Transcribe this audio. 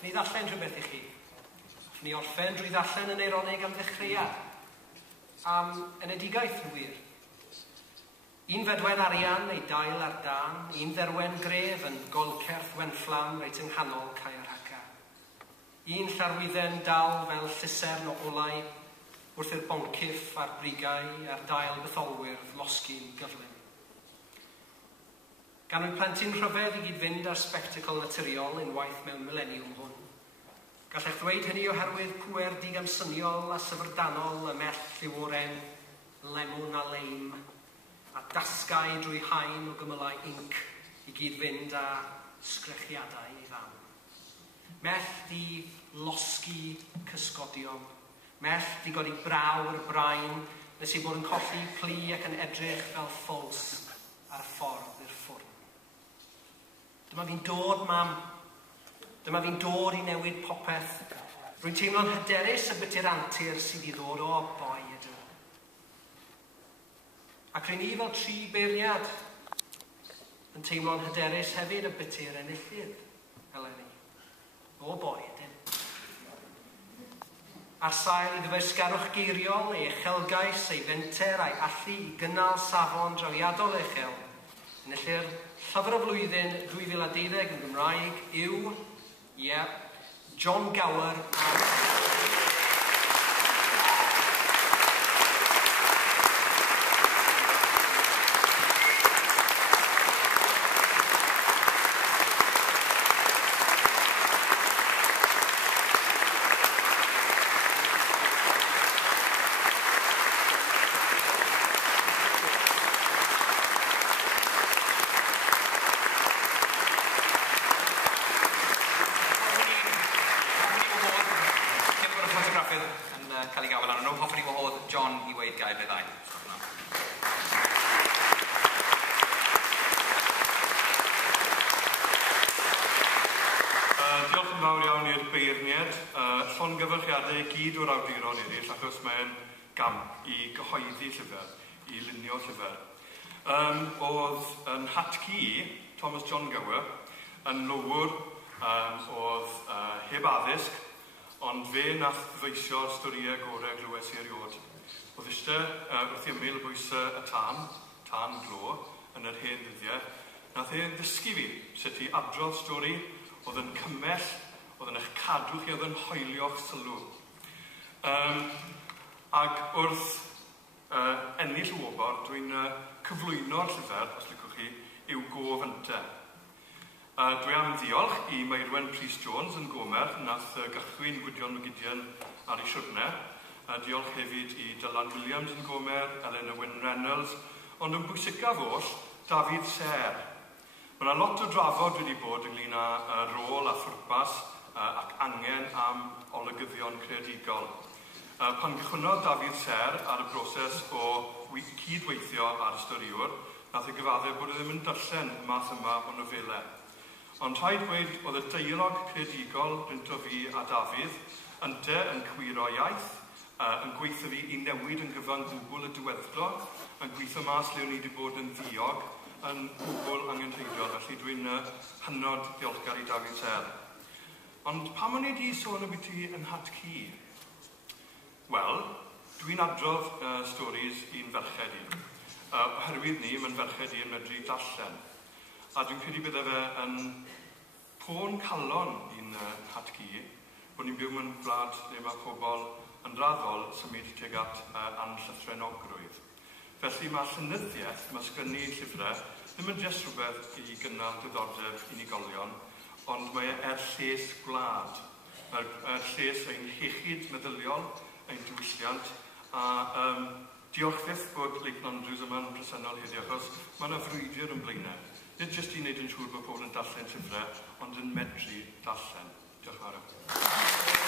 Ni ddarllen rhywbeth i chi. Ni orffen drwy ddarllen yn eironig am ddechreuad. Am enedigaeth yn wir. Un fedwen arian neu dail ar dan, un dderwen gref yn golcerth wenfflam reit yng nghanol Caer Haca. Un llarwydden dal fel llusern o olau wrth i'r boncyff a'r brigau a'r dail bytholwyr losgi'n gyflym. Gan ein plentyn rhyfedd i gyd fynd â'r spectacl naturiol unwaith mewn millenniwm hwn. Gallech ddweud hynny oherwydd pwer digamsyniol a syfrdanol y mell lliworen, lemwn a leim, a dasgau drwy haen o gymylau inc i gyd fynd â sgrechiadau i fan. Mell di losgi cysgodion, mell di godi braw'r brain nes i bod yn colli pli ac yn edrych fel ffos ar ffordd i'r ffwrn. Dyma fi'n dod, mam. Dyma fi'n dod i newid popeth. Rwy'n teimlo'n hyderus y byty'r antur sydd i ddod o boi ydw. Ac rydyn ni fel tri beirniad yn teimlo'n hyderus hefyd y byty'r enillydd, eleni. O boi ydyn. Ar sail i ddyfeisgarwch geiriol, ei uchelgais, ei fenter a'i allu i gynnal safon drawiadol uchel, enilly'r llyfr y flwyddyn 2012 yn Gymraeg yw, John Gower a... cael ei gafel arno nhw. Hoffwn i wahodd John i weid gael beddau. Diolch yn fawr iawn i'r beirniad. Llongyfarchiadau gyd o'r awduron eraill, achos mae'n gamp i gyhoeddi llyfr, i lunio llyfr. Oedd yn Hatci, Thomas John Gower, yn lywr oedd heb addysg, ond fe nath ddeisio storiau gorau glywes i eriod. Oedd eisiau wrth i ymyl bwysau y tan glo, yn yr hen ddyddiau. Nath e'n ddysgu fi sut i adrodd stori oedd yn cymell, oedd yn eich cadw chi, oedd yn hoelio'ch sylw. Ac wrth ennill y wobor, dwi'n cyflwyno'r llyfr, os liciwch chi, yw Go Fynta. Dwi am ddiolch i Meirwen Rhys Jones yn Gomer, nath gychwyn Gwydion Magidion ar ei siwrne. Diolch hefyd i Dylan Williams yn Gomer, Eleanor Wyn Reynolds, ond yn bwysicaf oll, David Ser. Mae yna lot o drafod wedi bod ynglyn â rôl a phwrpas ac angen am olygyddion creadigol. Pan gychwynnodd David Ser ar y broses o cydweithio ar y storiwr, nath ei gyfadde bod e ddim yn darllen y math yma o nofelau. Ond rhaid dweud oedd y deilog creadigol rynto fi a Dafydd yn cwiro iaith, yn gweithio fi i newid yn gyfan gwbl y diweddglo, yn gweithio mas le o'n i wedi bod yn ddiog, yn gwbl angenrheidiol, felly dwi'n hynod diolchgar i David Ser. Ond pam o'n i wedi sôn am ti yn Hatci? Wel, dwi'n adrodd storis i'n ferched i. Oherwydd ni, mae'n ferched i'n medru darllen. A dwi'n credu bydde fe yn pôn calon i'n Hatci, bod ni'n byw mewn gwlad le mae pobl yn raddol symud tuag at anllythrenogrwydd. Felly mae llenyddiaeth, mae sgynnu llyfrau, ddim yn jyst rhywbeth i gynnal diddordeb unigolion, ond mae lles gwlad. Mae'r lles ein hiechyd meddyliol, ein diwylliant, a diolch fyth bod Leighton Andrews yma'n presennol heddiw, achos mae yna frwydr yn blaenau. Nid jyst i wneud yn siŵr bod pobl yn darllen llyfrau, ond yn medru darllen. Diolch yn fawr.